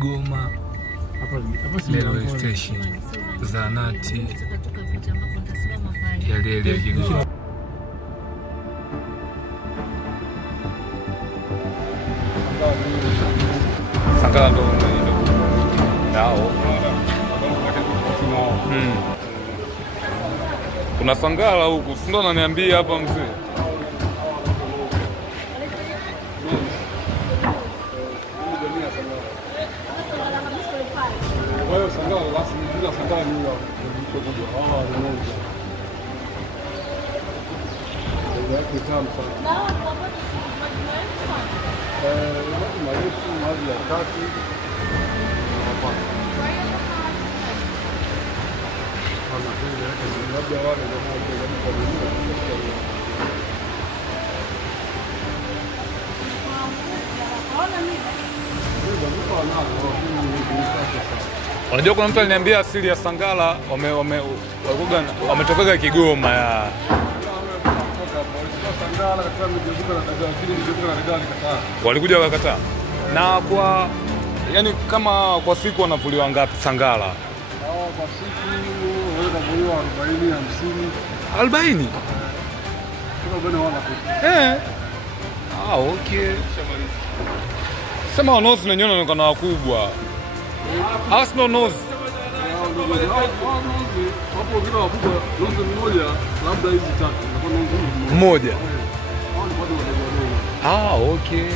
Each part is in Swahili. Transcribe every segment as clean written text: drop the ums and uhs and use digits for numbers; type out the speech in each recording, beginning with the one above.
Kigoma. Hapa railway station. Zahanati ya reli ya Kigoma. Sangala ndo nao. Kuna Sangala huku, si ndo ananiambia hapa mzee. Wewe Sangala basi bila Sangala ni wao. Ndio tamu sana. Marefu maji ya kati. Unajua kuna mtu aliniambia asili ya Sangala wametoka Kigoma ya. Walikuja wakakataa. Na kwa yani kama kwa siku wanavuliwa ngapi Sangala? Kwa siku wanavuliwa 40 50. 40? Okay. Sema wanozi na nyona wanaonekana wakubwa. Asno nozi. Hapo kila wakubwa nozi mmoja labda hizi tatu. Mmoja. Okay.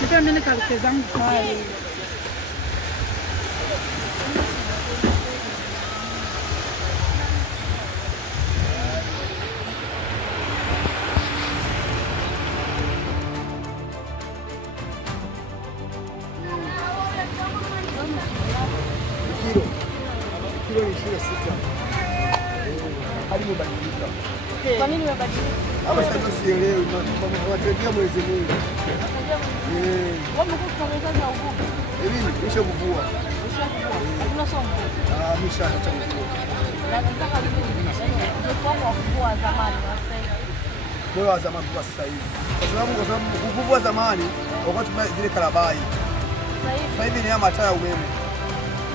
Kita mimi kalike zangu pale. Kilo ni 26. Hadi mbadilika. Kwa nini umebadilika? Hapo sasa sielewi wategemea mwezi Mungu. Wao mko kufanya uvuvi. Elimu kisha kuvua. Hakuna somo. Misha acha kuvua. Na nataka kujifunza kuvua zamani na sasa. Kwa zamani kwa sasa hivi. Kwa sababu kuvua zamani wakati zile karabai. Sasa hivi ni mataa ya umeme.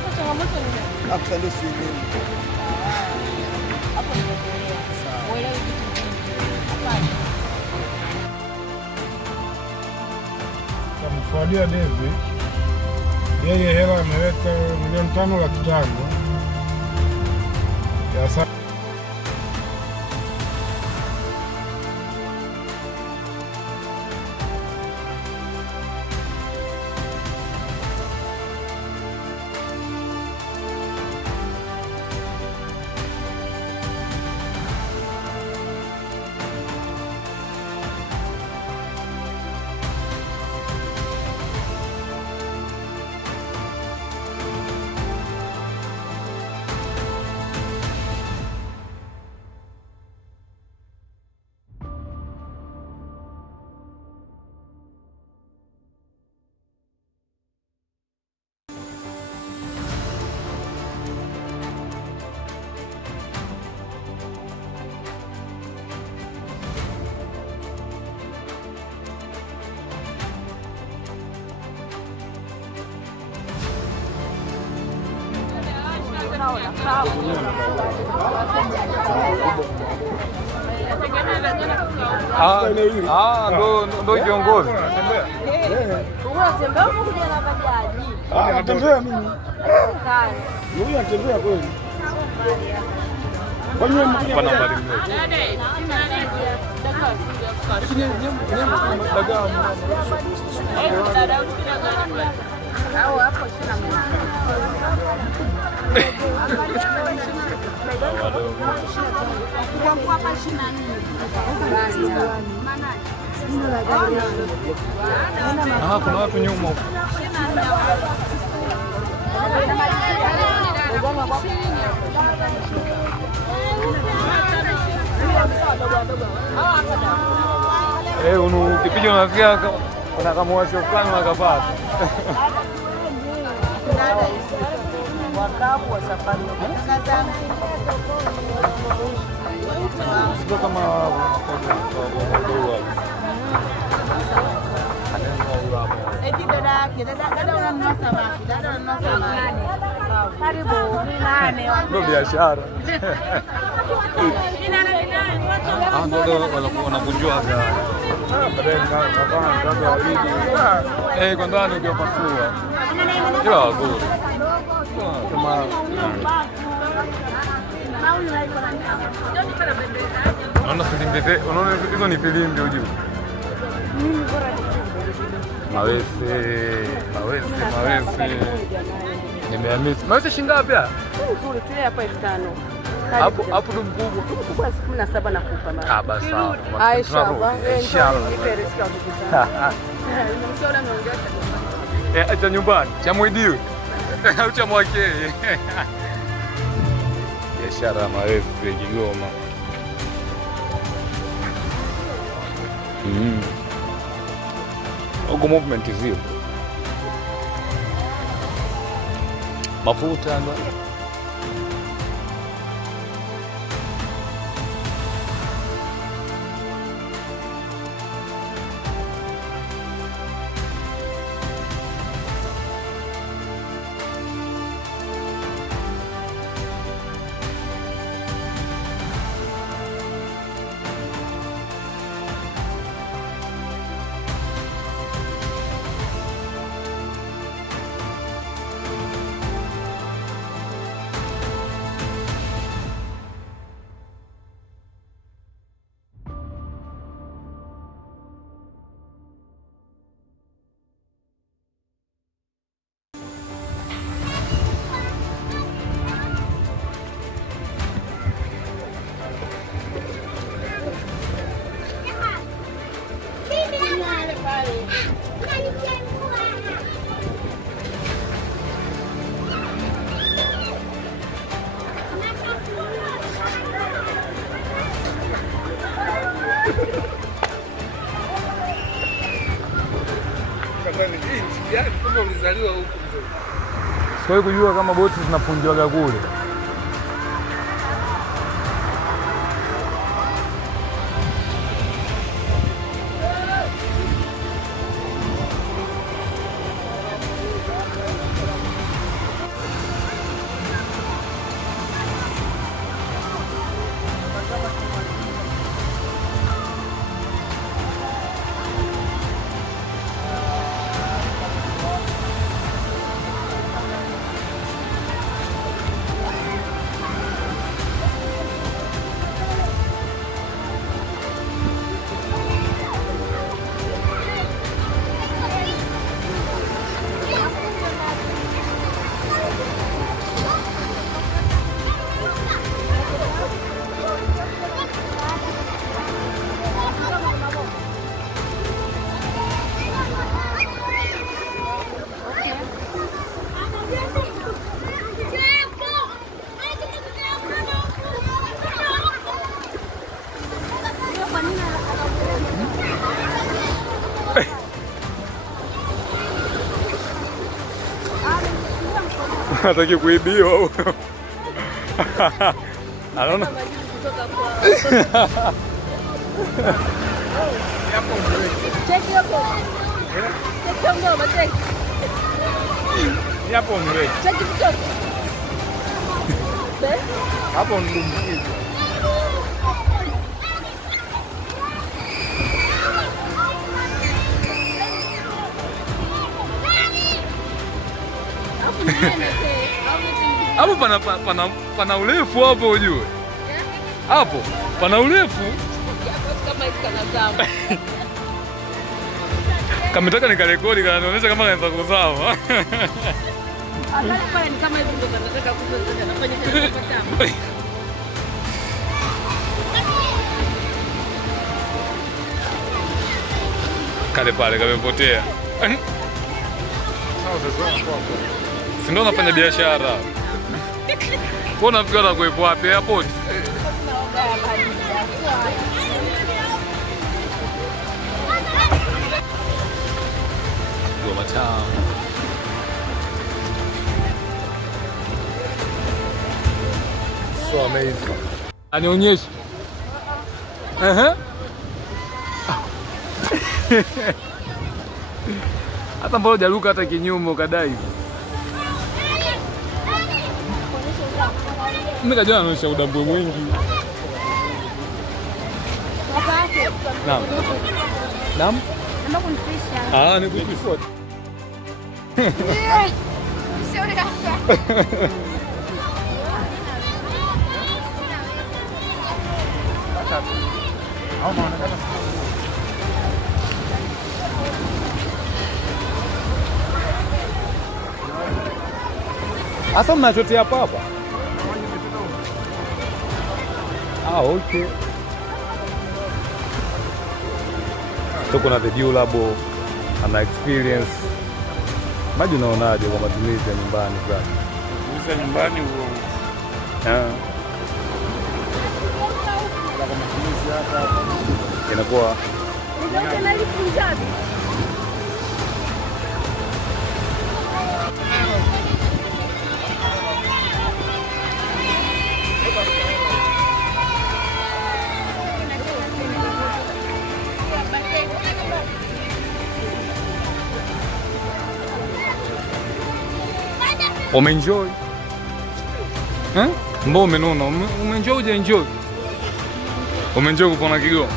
Sasa changamoto ni nini? Hapo ndio sielewi. Hapo nimeelewa. Sawa. Uelewe kitu gani? Kamfuadia Devi, yeye hela ameweka 500,000 ya sasa. Ndo kiongozi. Unatembea huko kuja na bajaji. Natembea mimi. Kale. Mimi natembea kweli. Wenyewe mkuja Pana mbali mmoja. Au hapo sina Ah, kuna watu nyuma huko. Ukipiga unasikia kuna kama washo fulani wakapata. Wakavu wa safari. Sio kama eti dada unanunua samaki. Karibu ni nane. ndio biashara. Ndio wanakunjua baadaye ndio wawili. Kwa ndani ukiwapasua. Ila wazuri. Kama unaona filimbi, unaona hizo ni filimbi ujue. Mawese. Nimeamisi. Mawese shilingi ngapi hapa? Nzuri kile hapa 5,000. Hapo ndo mkubwa. Mkubwa 17 nakupa mara. Ah basi sawa. Aisha, inshallah. nipe riski kukuza. Nimeshaona naongea. Cha nyumbani, cha mwidiwe. Au cha mwakeye. Biashara Mawese Kigoma. Huko movement zio. Mafuta ndo. Siwezi kujua kama boti zinapunjwaga kule. Hataki kuibiwa huyo. Anaona. Cheki hapo. Cheki ndio cheki. Ni hapo ndio. Cheki mtoto. Hapo ndio. Hapo pana urefu hapo ujue. Hapo pana urefu. Kama hizi kana zama. Kametaka nikarekodi kanaonyesha kama kaanza kuzama. Hapa ni kama hivi ndio nataka kuzoea nafanya kitu kama Kale pale kamepotea. Si ndo nafanya biashara. Kwa nafikiri kuepo wapi airport? Goma Town. So amazing. Anionyeshe. Hata mbona hujaruka hata kinyume ukadai. Mimi kajua anaonyesha udambwe mwingi. Naam. Naam? Naomba kunipisha. Ni kuipisha. Sio ni kaka. Asa mnachotea hapa hapa? Okay. Tuko na the durable ana experience. Maji unaonaje kwa matumizi ya nyumbani sasa? Mtumizi nyumbani huo. Kwa matumizi hapa inakuwa umeenjoy? Mbona umenona? Umeenjoy uje enjoy? Umeenjoy kupona Kigoma?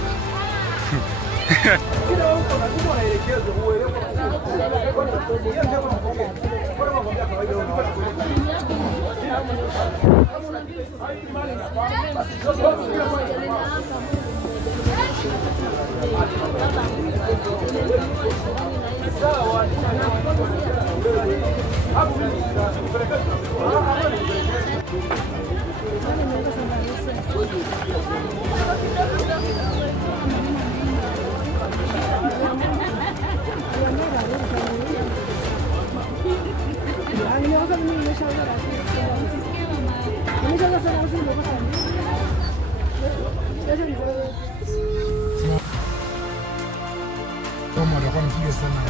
kama atakuwa mpiga sana.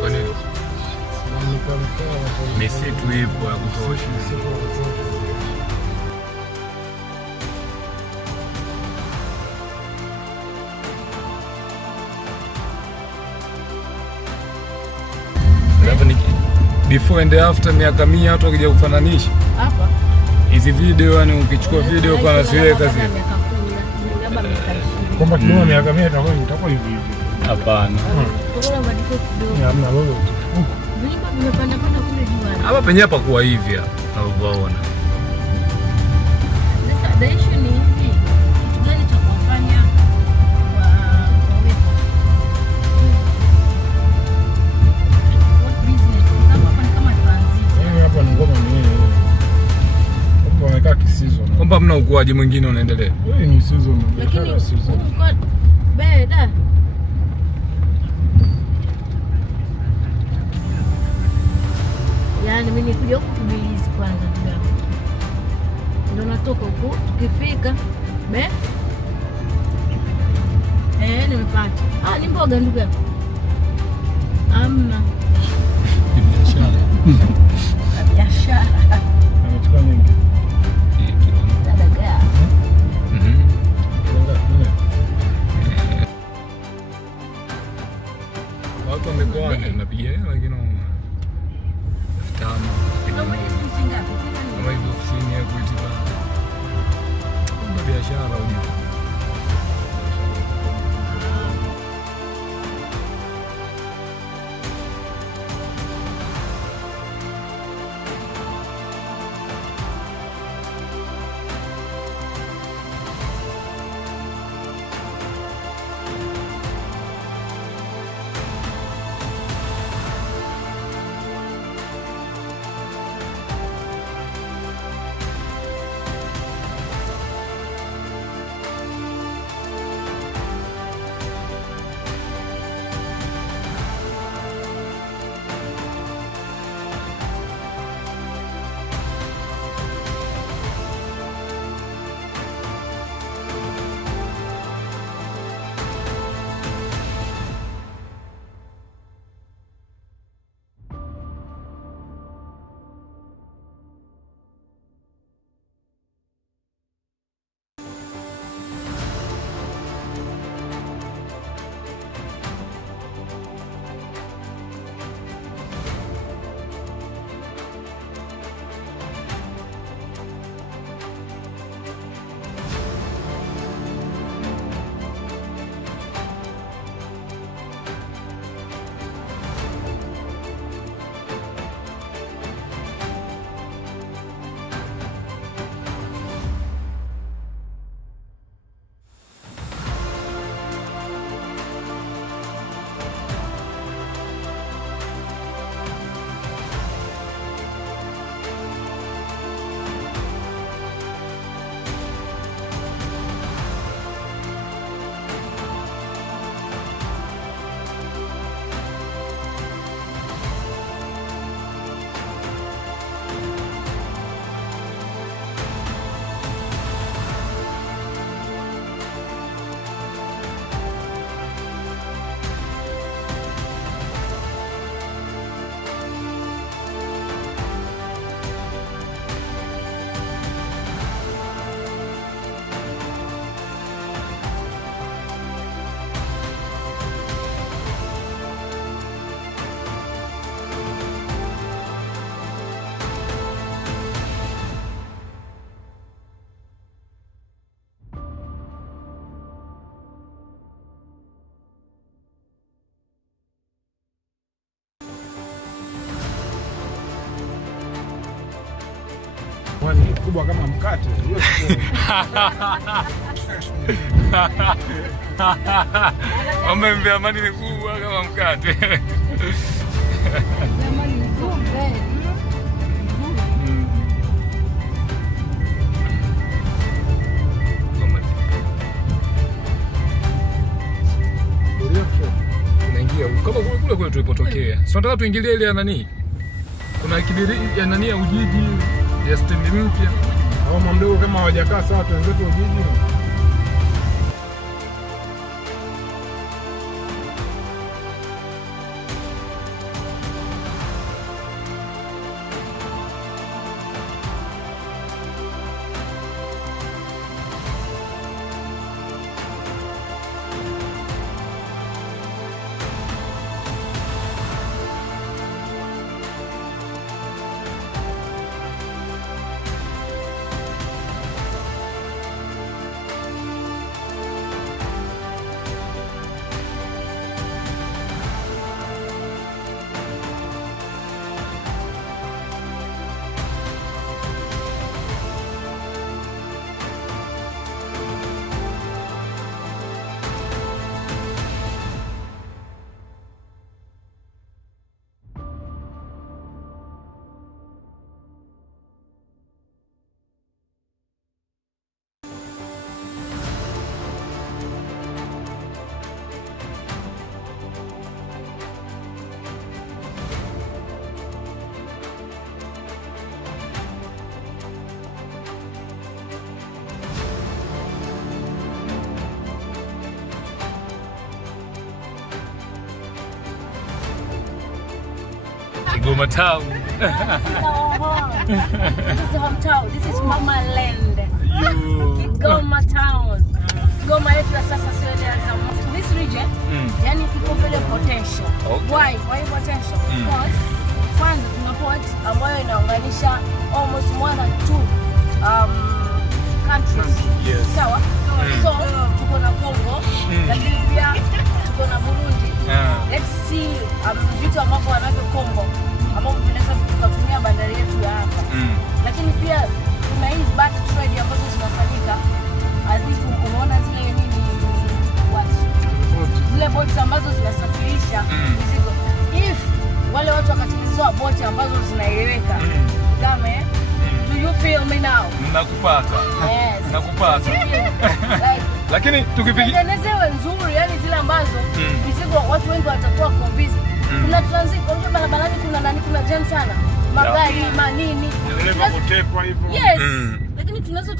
Kwa nini? Misitu ipo ya kutosha. Before and after miaka 100 watu wakija kufananisha Hapa hizi video, yani ukichukua video kwa nasiweka zile Kwamba Kigoma miaka 100 itakuwa hivi hivi. hapana. Hamna lolote. Hapa penye hapa kuwa hivi hapa unaona. Kwamba mna ukuaji mwingine unaendelea. Hii ni season, biashara season. Beda. Yaani mimi nikuja huku kubilizi kwanza ndio. Ndio natoka huku tukifika nimepata. Ni mboga ndugu yangu. Amna. Biashara. Biashara. Anachukua nini? Watu wamekoana napiga lakini 5,000 kama hivi ofisini ya kuitiba. Ndio biashara unajua. Kwani kubwa kama mkate. Amembea Amani ni kubwa kama mkate. Amani ni kubwa. Tunaingia kama kule tulipotokea. Sio nataka tuingilie ile ya nani? Kuna kibiri ya nani ya Ujiji ya stendi mpya. Au mdogo kama hawajakaa sawa tuanzetu Ujiji. Kigoma Town. This is the hometown. This is Mama Land. Kigoma Town. Kigoma yetu ya sasa sio ile ya zamani. This region, yani iko vile potential. Okay. Why potential? Because kwanza tuna port ambayo inaunganisha almost more than 2 countries. Yes. Sawa? So tuko na Congo, lakini pia tuko na Burundi. Let's see vitu ambavyo wanavyo Congo ambavyo vinaweza tukatumia bandari yetu ya hapa. Lakini pia kuna hizi bad trade ambazo zinafanyika. Adhiku unaona zile nini zile boats ambazo zinasafirisha mizigo. If wale watu wakatimizwa boti ambazo zinaeleweka. Game, do you feel me now? Nakupata. Yes. Nakupata. Lakini tukipigia tengenezewe nzuri, yani zile ambazo mizigo watu wengi watakuwa convinced. Kuna transit kwa barabarani, kuna nani, kuna jam sana. Magari manini. Dereva kutekwa hivyo. Yes. Lakini tunaweza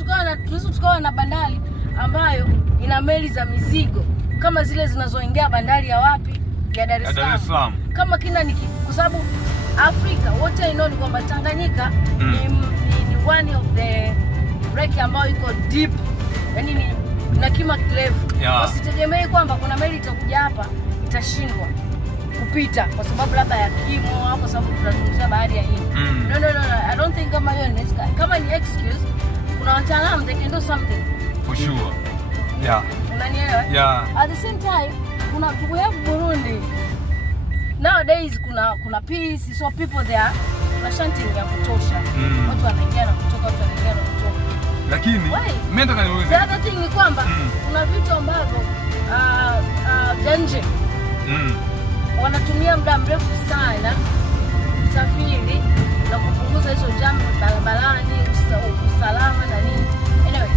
tukawa na bandari ambayo ina meli za mizigo kama zile zinazoingia bandari ya wapi? Ya Dar es Salaam. Kama kina niki, kwa sababu Afrika wote inaoni kwamba Tanganyika ni one of the break ambayo iko deep. Yaani ni na kima kirefu. Usitegemee kwamba kuna meli itakuja hapa itashindwa kupita kwa sababu labda ya kimo au kwa sababu tunazungumzia bahari ya Hindi. No. I don't think kama hiyo ni kama ni excuse. Kuna wataalamu they can do something. For sure. Yeah. Unanielewa? Yeah. At the same time, we have Burundi. Nowadays kuna peace, so people there kuna shanting ya kutosha. Watu wanaingia na kutoka, watu wanaingia na kutoka. Lakini mimi nataka niulize. The other thing ni kwamba kuna vitu ambavyo nje wanatumia muda mrefu sana kusafiri na kupunguza hizo jam barabarani, usalama na nini. Anyway,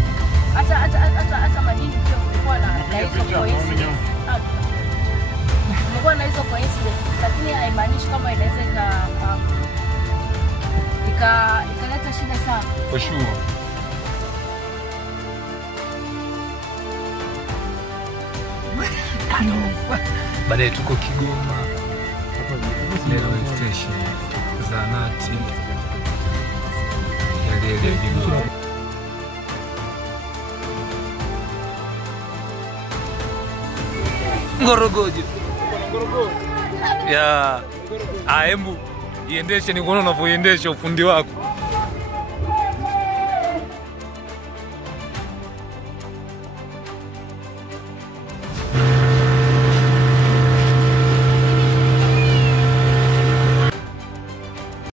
hata madini pia kulikuwa na hizo coincidence. Kulikuwa na hizo coincidence, lakini haimaanishi kama inaweza ikaleta shida sana. For sure. Baadaye tuko Kigoma. Railway station. Zanati. Ya Kigoma. Ngorogoje. Ya. Embu iendeshe ni kuona unavyoendesha ufundi wako.